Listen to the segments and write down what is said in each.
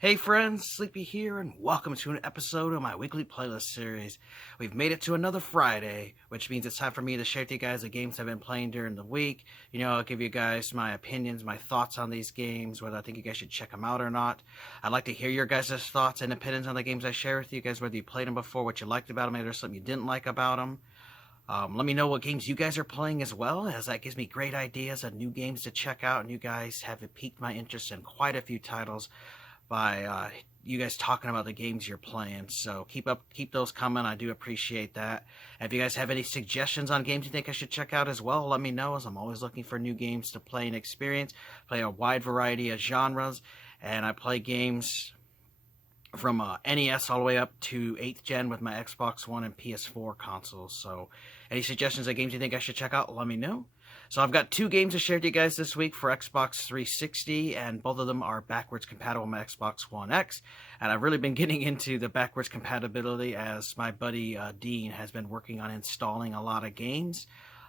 Hey friends, Sleepy here, and welcome to an episode of my weekly playlist series. We've made it to another Friday, which means it's time for me to share with you guys the games I've been playing during the week. I'll give you guys my opinions, my thoughts on these games, whether I think you guys should check them out or not. I'd like to hear your guys' thoughts and opinions on the games I share with you guys, whether you played them before, what you liked about them, maybe there's something you didn't like about them. Let me know what games you guys are playing as well, as that gives me great ideas of new games to check out, and you guys have piqued my interest in quite a few titles by you guys talking about the games you're playing. So keep those coming. I do appreciate that. And if you guys have any suggestions on games you think I should check out as well, let me know, as I'm always looking for new games to play and experience. Play a wide variety of genres, and I play games from NES all the way up to 8th gen with my Xbox One and PS4 consoles. So any suggestions of games you think I should check out, let me know. So I've got two games to share with you guys this week for Xbox 360, and both of them are backwards compatible with my Xbox One X. And I've really been getting into the backwards compatibility as my buddy Dean has been working on installing a lot of games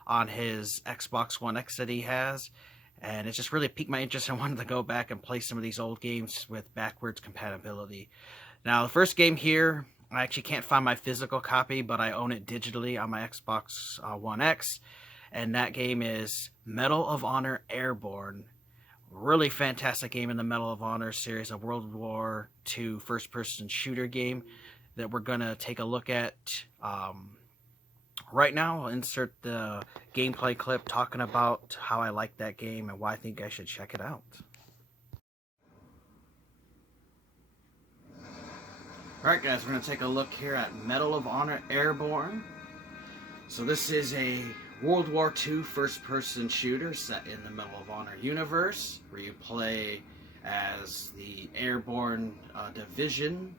on his Xbox One X that he has. And it's just really piqued my interest. I wanted to go back and play some of these old games with backwards compatibility. Now, the first game here, I actually can't find my physical copy, but I own it digitally on my Xbox One X. And that game is Medal of Honor Airborne. Really fantastic game in the Medal of Honor series, a World War II first-person shooter game that we're going to take a look at right now. I'll insert the gameplay clip talking about how I like that game and why I think I should check it out. Alright guys, we're going to take a look here at Medal of Honor Airborne. So this is a World War II first-person shooter set in the Medal of Honor universe, where you play as the Airborne Division.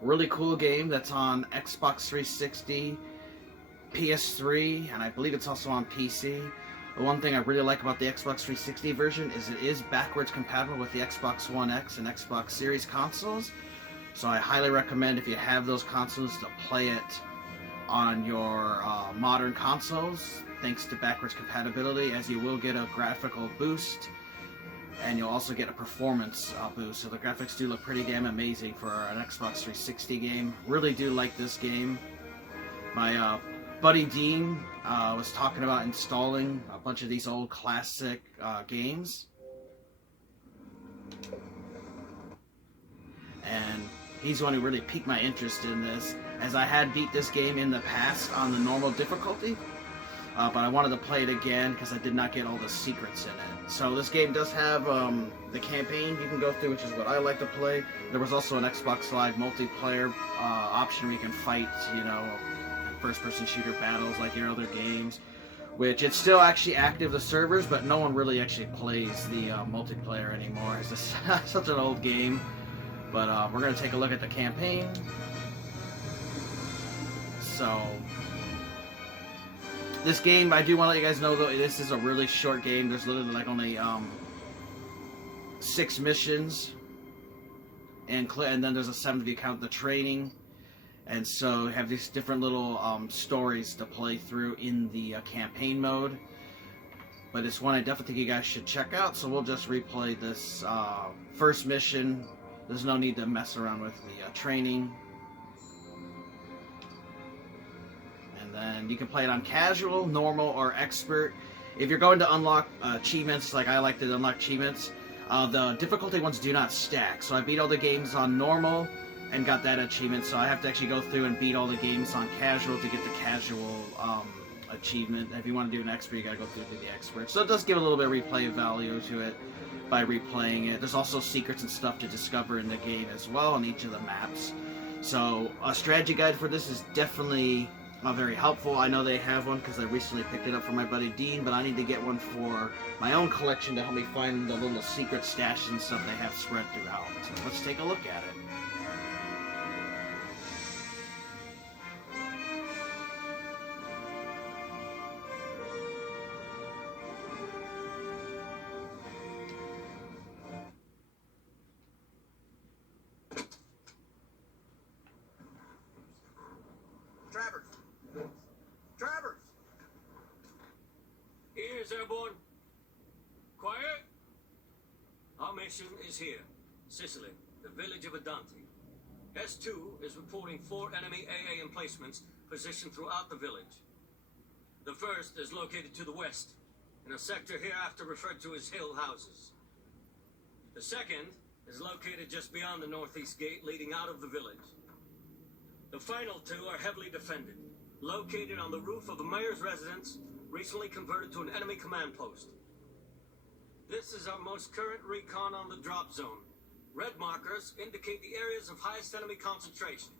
Really cool game that's on Xbox 360, PS3, and I believe it's also on PC. The one thing I really like about the Xbox 360 version is it is backwards compatible with the Xbox One X and Xbox Series consoles. So I highly recommend, if you have those consoles, to play it on your modern consoles, thanks to backwards compatibility, as you will get a graphical boost, and you'll also get a performance boost. So the graphics do look pretty damn amazing for an Xbox 360 game. Really do like this game. My buddy Dean was talking about installing a bunch of these old classic games, and he's the one who really piqued my interest in this, as I had beat this game in the past on the normal difficulty, but I wanted to play it again because I did not get all the secrets in it. So this game does have the campaign you can go through, which is what I like to play. There was also an Xbox Live multiplayer option where you can fight, first-person shooter battles like your other games, which it's still actually active, the servers, but no one really actually plays the multiplayer anymore. It's just such an old game. But we're going to take a look at the campaign. So this game, I do want to let you guys know, though, this is a really short game. There's literally like only 6 missions, and then there's a 7 if you count the training. And so you have these different little stories to play through in the campaign mode. But it's one I definitely think you guys should check out. So we'll just replay this first mission. There's no need to mess around with the training. And then you can play it on casual, normal, or expert. If you're going to unlock achievements, like I like to unlock achievements, the difficulty ones do not stack. So I beat all the games on normal and got that achievement. So I have to actually go through and beat all the games on casual to get the casual achievement. If you want to do an expert, you gotta go through the expert. So it does give a little bit of replay value to it by replaying it. There's also secrets and stuff to discover in the game as well on each of the maps. So a strategy guide for this is definitely very helpful. I know they have one because I recently picked it up for my buddy Dean, but I need to get one for my own collection to help me find the little secret stashes and stuff they have spread throughout. So let's take a look at it. Airborne. Quiet. Our mission is here. Sicily, the village of Adante. S2 is reporting 4 enemy AA emplacements positioned throughout the village. The first is located to the west, in a sector hereafter referred to as Hill Houses. The second is located just beyond the northeast gate leading out of the village. The final 2 are heavily defended, located on the roof of the mayor's residence, recently converted to an enemy command post. This is our most current recon on the drop zone. Red markers indicate the areas of highest enemy concentration.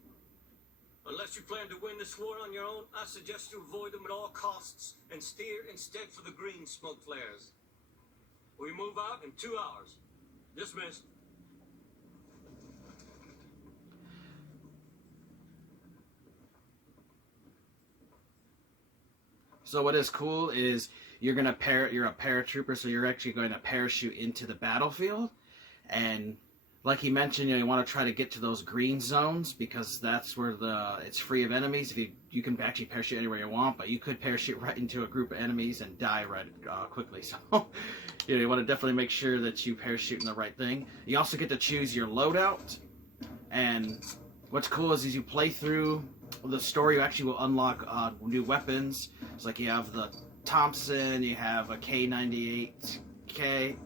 Unless you plan to win this war on your own, I suggest you avoid them at all costs and steer instead for the green smoke flares. We move out in 2 hours. Dismissed. So what is cool is you're a paratrooper, so you're actually going to parachute into the battlefield, and like he mentioned, you want to try to get to those green zones because that's where it's free of enemies. If you can actually parachute anywhere you want, but you could parachute right into a group of enemies and die right quickly. So you want to definitely make sure that you parachute in the right thing. You also get to choose your loadout, and what's cool is as you play through the story, you actually will unlock new weapons. It's like you have the Thompson, you have a K98K,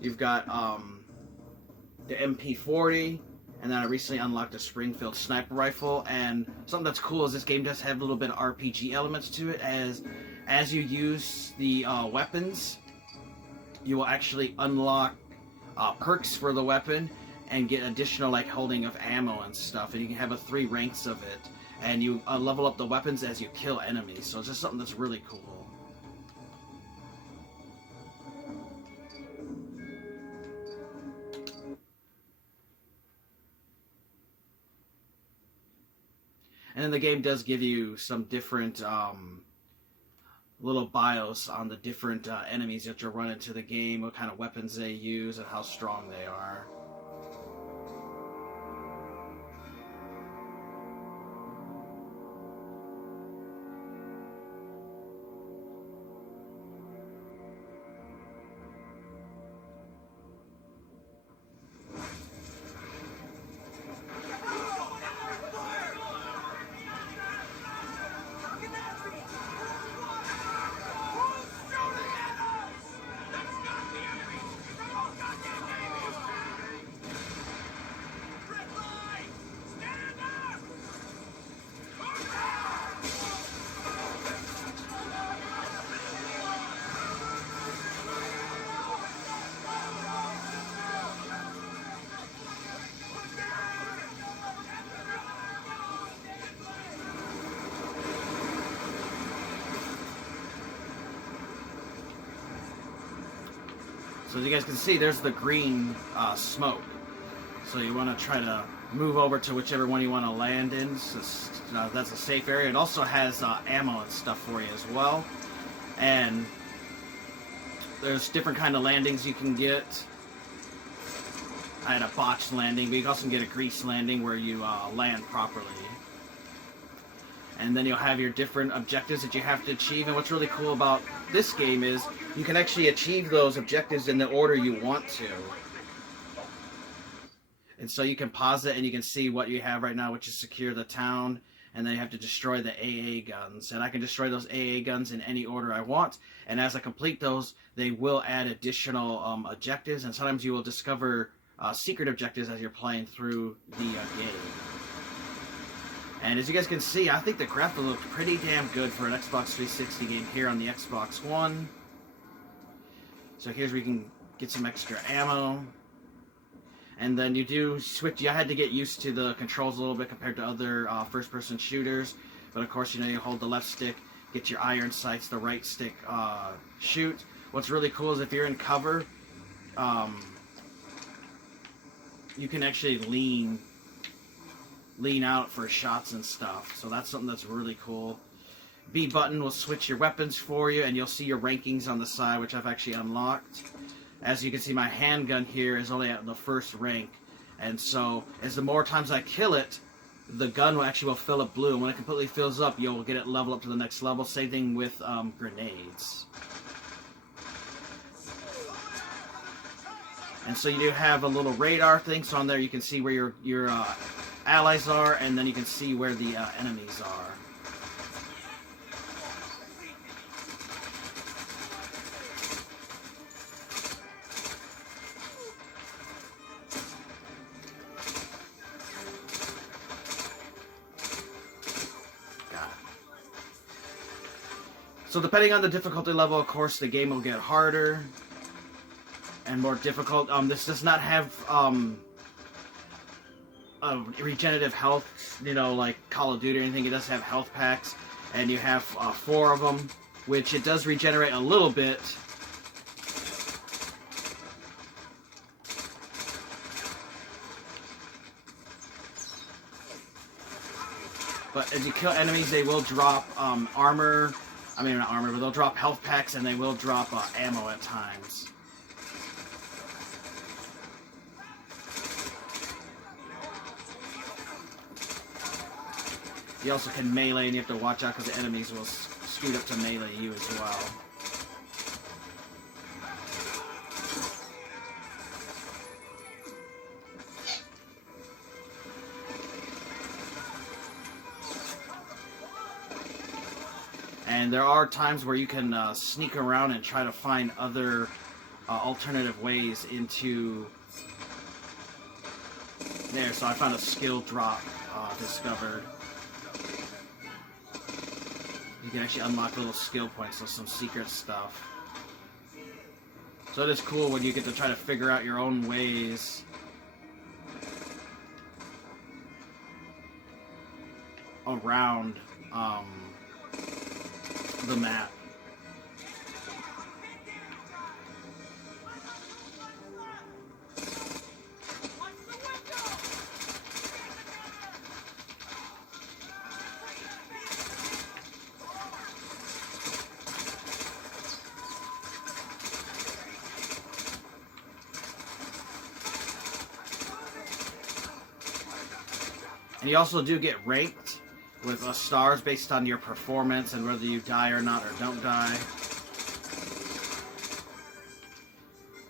you've got the MP40, and then I recently unlocked a Springfield sniper rifle. And something that's cool is this game does have a little bit of RPG elements to it. As you use the weapons, you will actually unlock perks for the weapon and get additional like holding of ammo and stuff. And you can have 3 ranks of it, and you level up the weapons as you kill enemies. So it's just something that's really cool. And then the game does give you some different little bios on the different enemies that you'll run into the game, what kind of weapons they use, and how strong they are. So as you guys can see, there's the green smoke. So you want to try to move over to whichever one you want to land in. So that's a safe area. It also has ammo and stuff for you as well. And there's different kind of landings you can get. I had a botched landing, but you can also get a grease landing where you land properly. And then you'll have your different objectives that you have to achieve. And what's really cool about this game is you can actually achieve those objectives in the order you want to. And so you can pause it and you can see what you have right now, which is secure the town. And then you have to destroy the AA guns. And I can destroy those AA guns in any order I want. And as I complete those, they will add additional objectives. And sometimes you will discover secret objectives as you're playing through the game. And as you guys can see, I think the graphics look pretty damn good for an Xbox 360 game here on the Xbox One. So here's where you can get some extra ammo. And then you do switch. I had to get used to the controls a little bit compared to other first-person shooters. But of course, you hold the left stick, get your iron sights, the right stick, shoot. What's really cool is if you're in cover, you can actually lean out for shots and stuff. So that's something that's really cool. B button will switch your weapons for you, and you'll see your rankings on the side, which I've actually unlocked. As you can see, my handgun here is only at the first rank, and so as the more times I kill it, the gun will fill up blue, and when it completely fills up, you'll get it level up to the next level. Same thing with grenades. And so you do have a little radar thing, so on there you can see where your allies are, and then you can see where the enemies are. So depending on the difficulty level, of course, the game will get harder and more difficult. This does not have regenerative health, you know, like Call of Duty or anything. It does have health packs, and you have 4 of them, which it does regenerate a little bit. But as you kill enemies, they will drop armor. I mean, not armor, but they'll drop health packs, and they will drop ammo at times. You also can melee, and you have to watch out because the enemies will scoot up to melee you as well. And there are times where you can sneak around and try to find other alternative ways into there. So I found a skill drop discovered. You can actually unlock little skill points with some secret stuff. So it is cool when you get to try to figure out your own ways. Around the map. And you also do get ranked with stars based on your performance and whether you die or not or don't die.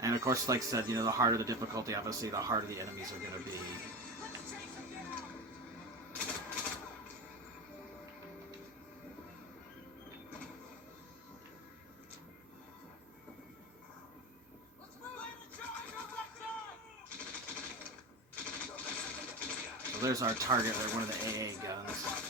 And of course, like I said, you know, the harder the difficulty, obviously, the harder the enemies are going to be. So there's our target, they're one of the AA guns.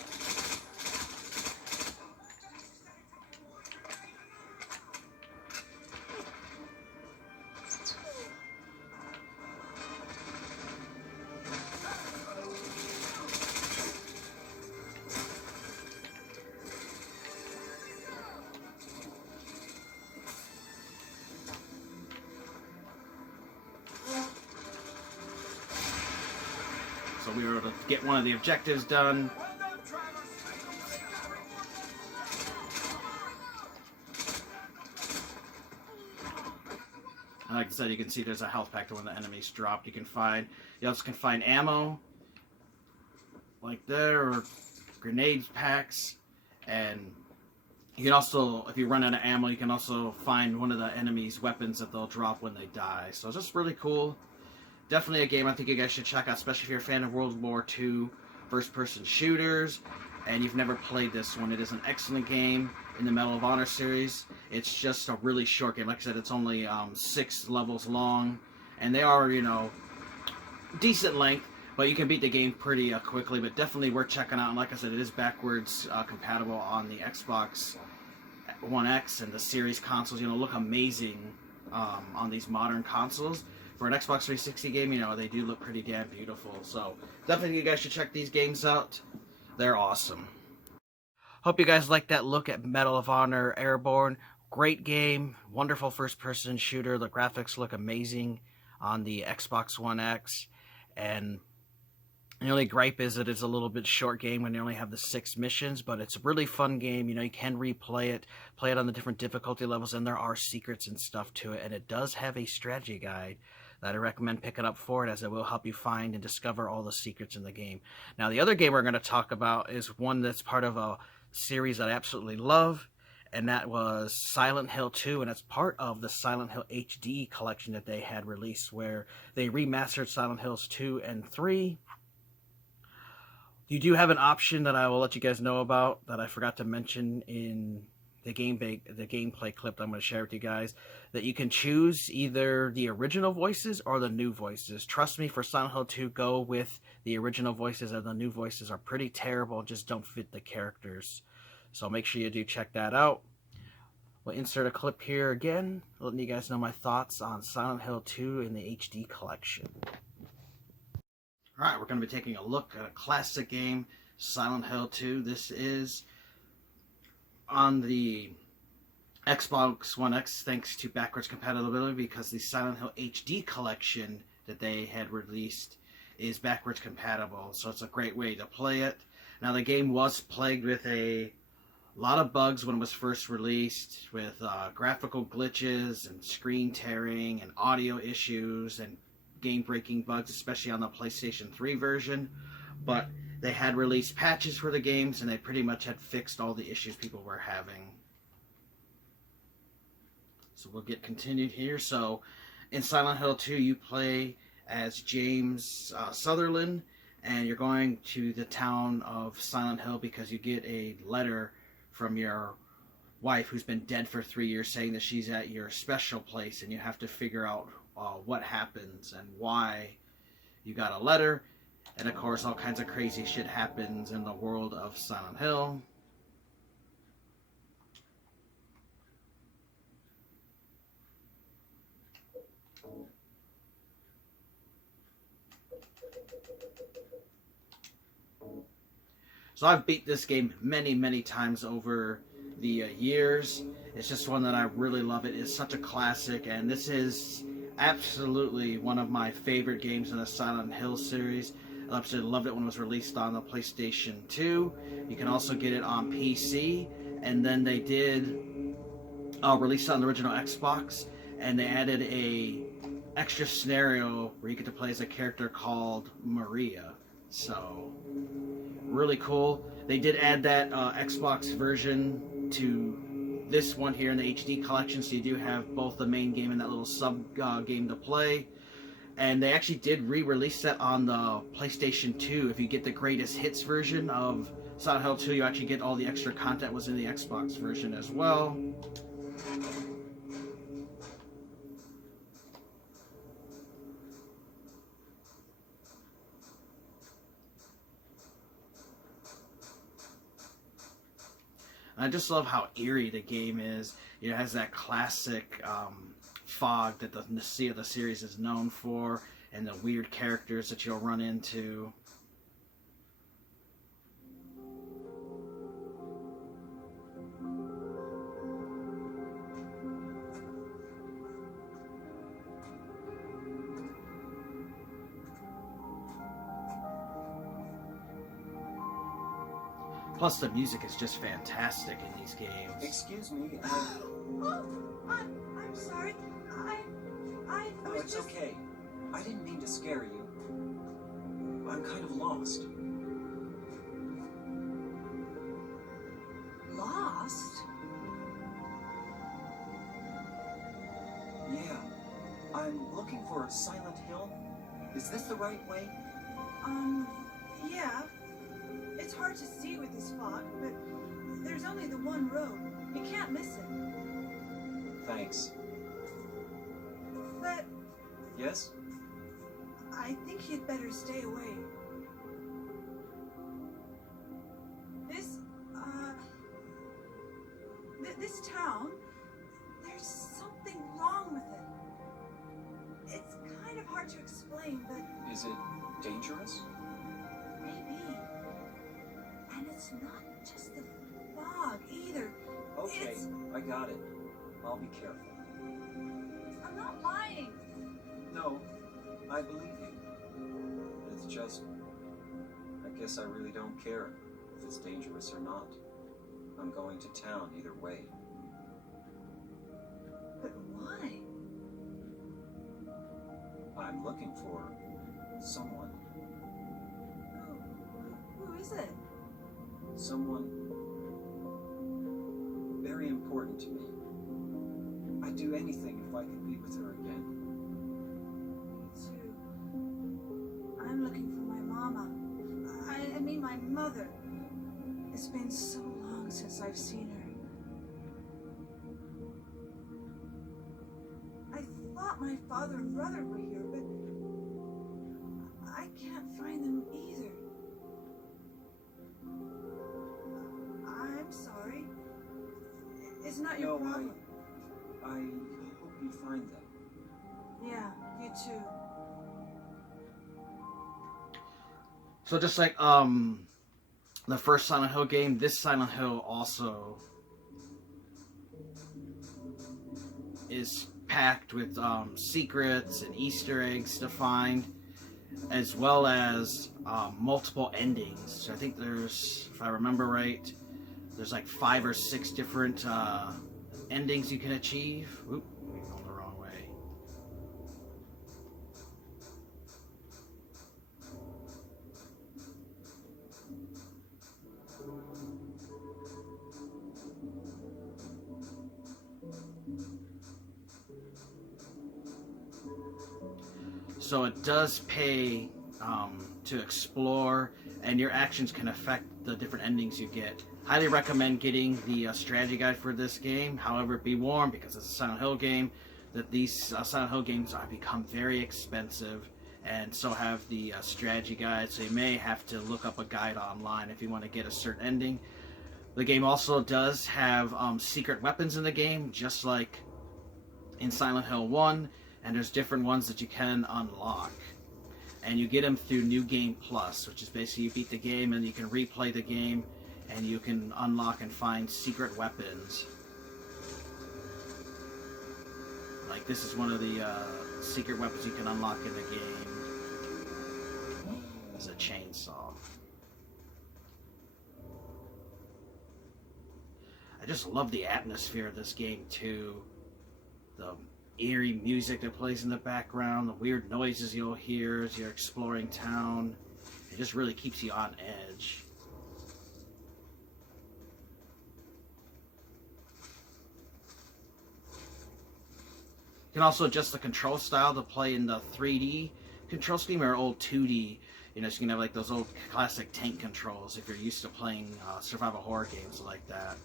So we were able to get one of the objectives done. And like I said, you can see there's a health pack to when the enemies dropped. You also can find ammo, like there, or grenade packs. And you can also, if you run out of ammo, you can also find one of the enemies' weapons that they'll drop when they die. So it's just really cool. Definitely a game I think you guys should check out, especially if you're a fan of World War II first-person shooters and you've never played this one. It is an excellent game in the Medal of Honor series. It's just a really short game. Like I said, it's only 6 levels long, and they are, you know, decent length, but you can beat the game pretty quickly, but definitely worth checking out. And like I said, it is backwards compatible on the Xbox One X and the series consoles. You know, look amazing on these modern consoles. For an Xbox 360 game, you know, they do look pretty damn beautiful. So, definitely you guys should check these games out. They're awesome. Hope you guys liked that look at Medal of Honor Airborne. Great game. Wonderful first-person shooter. The graphics look amazing on the Xbox One X. And the only gripe is that it's a little bit short game when you only have the 6 missions, but it's a really fun game. You know, you can replay it, play it on the different difficulty levels, and there are secrets and stuff to it. And it does have a strategy guide that I recommend picking up for it, as it will help you find and discover all the secrets in the game. Now, the other game we're going to talk about is one that's part of a series that I absolutely love, and that was Silent Hill 2, and it's part of the Silent Hill HD collection that they had released, where they remastered Silent Hills 2 and 3. You do have an option that I will let you guys know about that I forgot to mention in the gameplay clip that I'm going to share with you guys, that you can choose either the original voices or the new voices. Trust me, for Silent Hill 2, go with the original voices, and the new voices are pretty terrible, just don't fit the characters. So make sure you do check that out. We'll insert a clip here again, letting you guys know my thoughts on Silent Hill 2 in the HD collection. Alright, we're going to be taking a look at a classic game, Silent Hill 2. This is on the Xbox One X, thanks to backwards compatibility, because the Silent Hill HD collection that they had released is backwards compatible, so it's a great way to play it. Now, the game was plagued with a lot of bugs when it was first released, with graphical glitches and screen tearing and audio issues and game-breaking bugs, especially on the PlayStation 3 version. But they had released patches for the games, and they pretty much had fixed all the issues people were having. So we'll get continued here. So in Silent Hill 2, you play as James Sutherland, and you're going to the town of Silent Hill because you get a letter from your wife, who's been dead for 3 years, saying that she's at your special place, and you have to figure out what happens and why you got a letter. And of course, all kinds of crazy shit happens in the world of Silent Hill. So I've beat this game many times over the years. It's just one that I really love. It is such a classic, and this is absolutely one of my favorite games in the Silent Hill series. I absolutely loved it when it was released on the PlayStation 2. You can also get it on PC, and then they did release it on the original Xbox, and they added a extra scenario where you get to play as a character called Maria. So really cool. They did add that Xbox version to this one here in the HD collection, so you do have both the main game and that little sub game to play. And they actually did re-release that on the PlayStation 2. If you get the greatest hits version of Silent Hill 2, you actually get all the extra content was in the Xbox version as well. I just love how eerie the game is. It has that classic fog that the series is known for, and the weird characters that you'll run into. Plus, the music is just fantastic in these games. Excuse me. I'm sorry. I Oh, was it's just... okay. I didn't mean to scare you. I'm kind of lost. Lost? Yeah. I'm looking for Silent Hill. Is this the right way? Yeah. It's hard to see with this fog, but there's only the one road. You can't miss it. Thanks. But Yes? I think you'd better stay away. This town, there's something wrong with it. It's kind of hard to explain, but Is it dangerous? maybe. And it's not just the fog either. Okay, It's... I got it. I'll be careful. I'm not lying. No, I believe you. It's just... I guess I really don't care if it's dangerous or not. I'm going to town either way. But why? I'm looking for someone. Who is it? Someone very important. important to me. I'd do anything if I could be with her again. Me too. I'm looking for my mama. I mean my mother. It's been so long since I've seen her. I thought my father and brother were here, but I can't find them either. I'm sorry. It's not your problem. I hope you find them. Yeah, you too. So just like the first Silent Hill game, this Silent Hill also is packed with secrets and Easter eggs to find, as well as multiple endings. So I think there's, if I remember right, there's like 5 or 6 different endings you can achieve. Oop, we're going the wrong way. So it does pay to explore, and your actions can affect the different endings you get. Highly recommend getting the strategy guide for this game. However, be warned, because it's a Silent Hill game, that these Silent Hill games have become very expensive, and so have the strategy guide, so you may have to look up a guide online if you want to get a certain ending. The game also does have secret weapons in the game, just like in Silent Hill 1, and there's different ones that you can unlock. And you get them through New Game Plus, which is basically you beat the game and you can replay the game, and you can unlock and find secret weapons. Like this is one of the secret weapons you can unlock in the game. It's a chainsaw. I just love the atmosphere of this game too. The eerie music that plays in the background, the weird noises you'll hear as you're exploring town. It just really keeps you on edge. You can also adjust the control style to play in the 3D control scheme or old 2D. You know, so you can have like those old classic tank controls if you're used to playing survival horror games like that.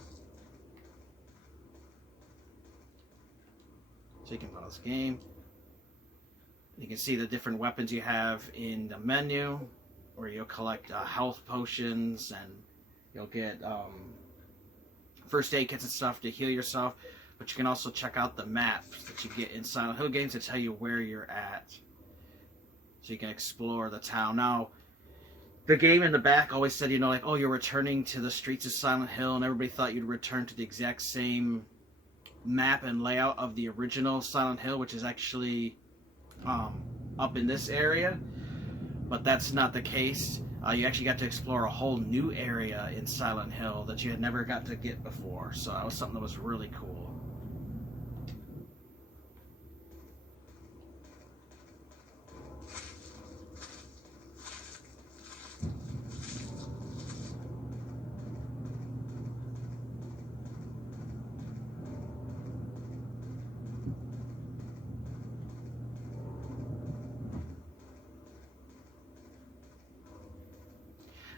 So you can pause the game. You can see the different weapons you have in the menu, where you'll collect health potions, and you'll get first aid kits and stuff to heal yourself. But you can also check out the maps that you get in Silent Hill games to tell you where you're at, so you can explore the town. Now, the game in the back always said, you know, like, oh, you're returning to the streets of Silent Hill, and everybody thought you'd return to the exact same map and layout of the original Silent Hill, which is actually up in this area, but that's not the case. You actually got to explore a whole new area in Silent Hill that you had never got to get before, so that was something that was really cool.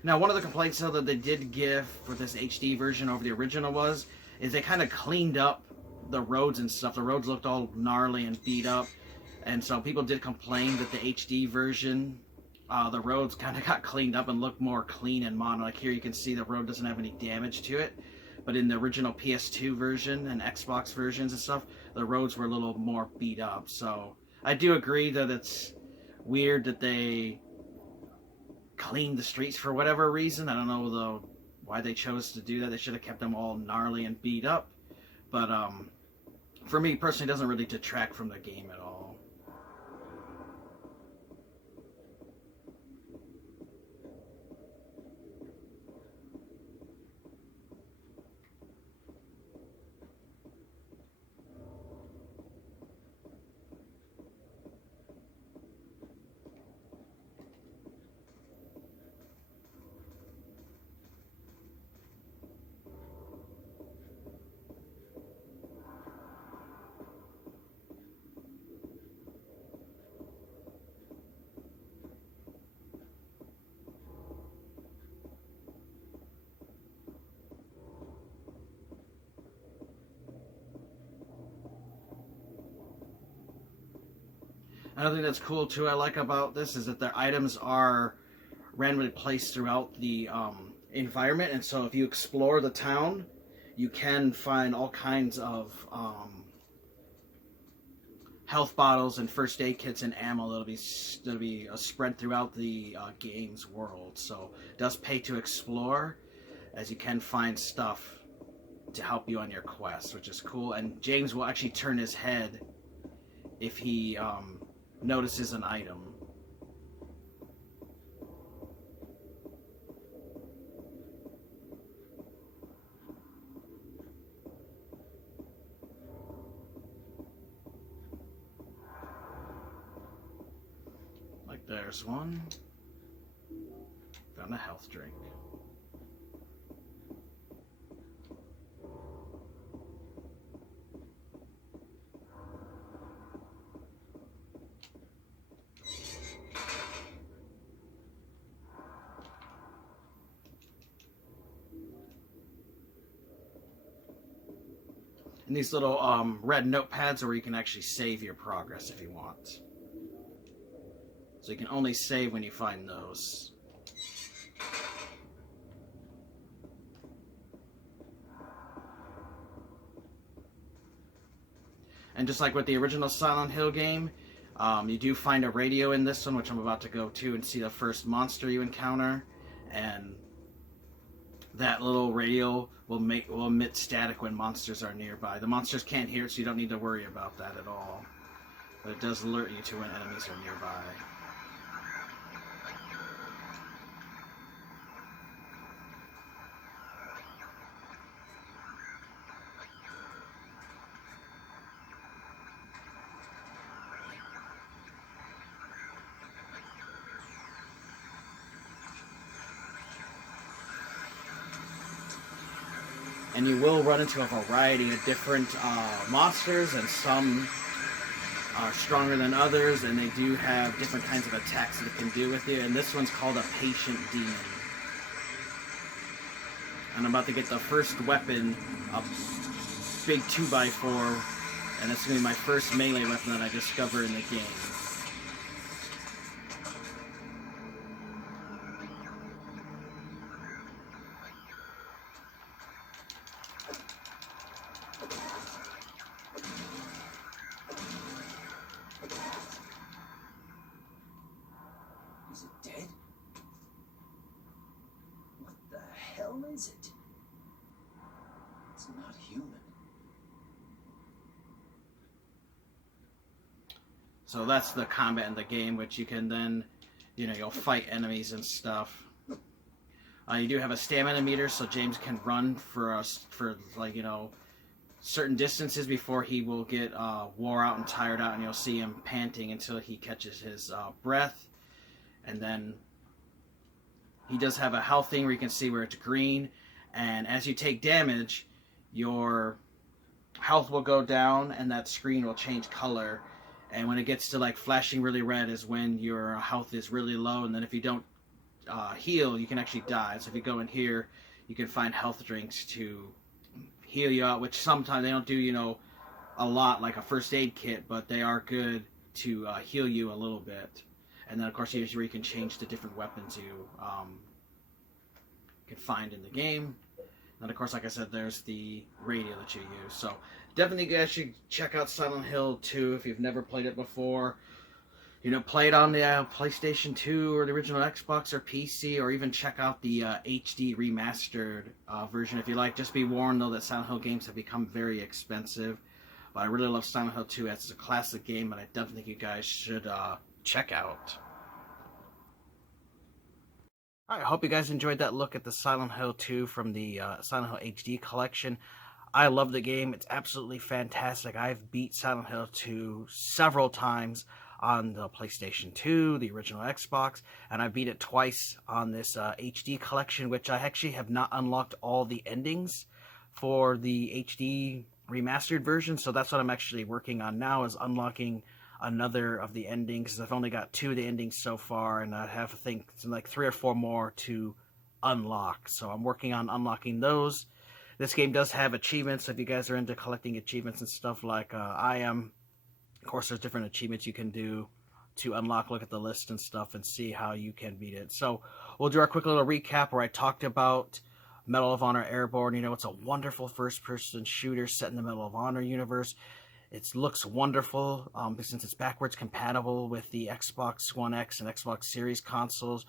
Now, one of the complaints though that they did give for this HD version over the original is they kind of cleaned up the roads and stuff. The roads looked all gnarly and beat up, and so people did complain that the HD version, the roads kind of got cleaned up and looked more clean and modern. Like here you can see the road doesn't have any damage to it, but in the original PS2 version and Xbox versions and stuff, the roads were a little more beat up. So I do agree that it's weird that they clean the streets for whatever reason. I don't know though why they chose to do that. They should have kept them all gnarly and beat up. But for me personally, it doesn't really detract from the game at all. Another thing that's cool too I like about this is that their items are randomly placed throughout the environment, and so if you explore the town, you can find all kinds of health bottles and first aid kits and ammo that'll be spread throughout the game's world. So it does pay to explore, as you can find stuff to help you on your quest, which is cool. And James will actually turn his head if he notices an item. Like there's one. Found a health drink. And these little red notepads where you can actually save your progress if you want. So you can only save when you find those. And just like with the original Silent Hill game, you do find a radio in this one, which I'm about to go to and see the first monster you encounter. And that little radio will emit static when monsters are nearby. The monsters can't hear it, so you don't need to worry about that at all. But it does alert you to when enemies are nearby. And you will run into a variety of different monsters, and some are stronger than others, and they do have different kinds of attacks that it can do with you. And this one's called a Patient Demon. And I'm about to get the first weapon, a big 2x4, and it's going to be my first melee weapon that I discover in the game. Is it dead? What the hell is it? It's not human. So that's the combat in the game, which you can then, you'll fight enemies and stuff. You do have a stamina meter, so James can run for certain distances before he will get wore out and tired out, and you'll see him panting until he catches his breath. And then he does have a health thing where you can see where it's green, and as you take damage, your health will go down and that screen will change color. And when it gets to like flashing really red is when your health is really low, and then if you don't heal, you can actually die. So if you go in here, you can find health drinks to heal you out, which sometimes they don't do, a lot like a first aid kit, but they are good to heal you a little bit. And then, of course, here's where you can change the different weapons you can find in the game. And, of course, like I said, there's the radio that you use. So, definitely you guys should check out Silent Hill 2 if you've never played it before. Play it on the PlayStation 2 or the original Xbox or PC, or even check out the HD remastered version if you like. Just be warned, though, that Silent Hill games have become very expensive. But I really love Silent Hill 2 as it's a classic game, and I definitely think you guys should check out. Alright, I hope you guys enjoyed that look at the Silent Hill 2 from the Silent Hill HD collection. I love the game. It's absolutely fantastic. I've beat Silent Hill 2 several times on the PlayStation 2, the original Xbox, and I beat it twice on this HD collection, which I actually have not unlocked all the endings for the HD remastered version, so that's what I'm actually working on now, is unlocking another of the endings. I've only got 2 of the endings so far, and I have, I think, like 3 or 4 more to unlock, so I'm working on unlocking those. This game does have achievements, so if you guys are into collecting achievements and stuff like I am. Of course, there's different achievements you can do to unlock, look at the list and stuff, and see how you can beat it. So we'll do our quick little recap where I talked about Medal of Honor Airborne. You know, it's a wonderful first-person shooter set in the Medal of Honor universe. It looks wonderful since it's backwards compatible with the Xbox One X and Xbox Series consoles.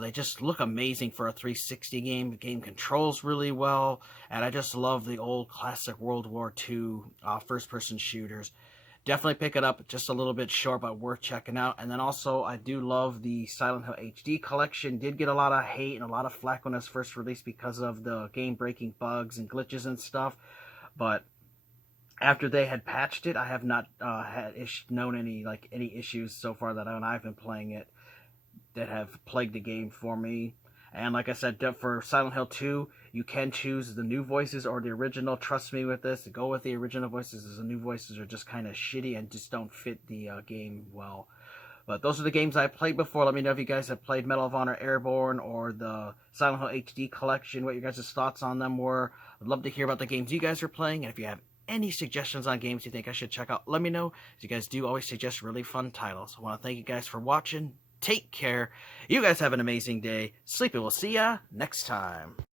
They just look amazing for a 360 game. The game controls really well, and I just love the old classic World War II first-person shooters. Definitely pick it up. Just a little bit short, but worth checking out. And then also, I do love the Silent Hill HD collection. Did get a lot of hate and a lot of flack when it was first released because of the game-breaking bugs and glitches and stuff. But after they had patched it, I have not known any issues so far that I've been playing it that have plagued the game for me. And like I said, for Silent Hill 2, you can choose the new voices or the original. Trust me with this. Go with the original voices, as the new voices are just kind of shitty and just don't fit the game well. But those are the games I played before. Let me know if you guys have played Medal of Honor Airborne or the Silent Hill HD collection, what your guys' thoughts on them were. I'd love to hear about the games you guys are playing. And if you have any suggestions on games you think I should check out, let me know. As you guys do always suggest really fun titles. I want to thank you guys for watching. Take care. You guys have an amazing day. Sleepy. We'll see ya next time.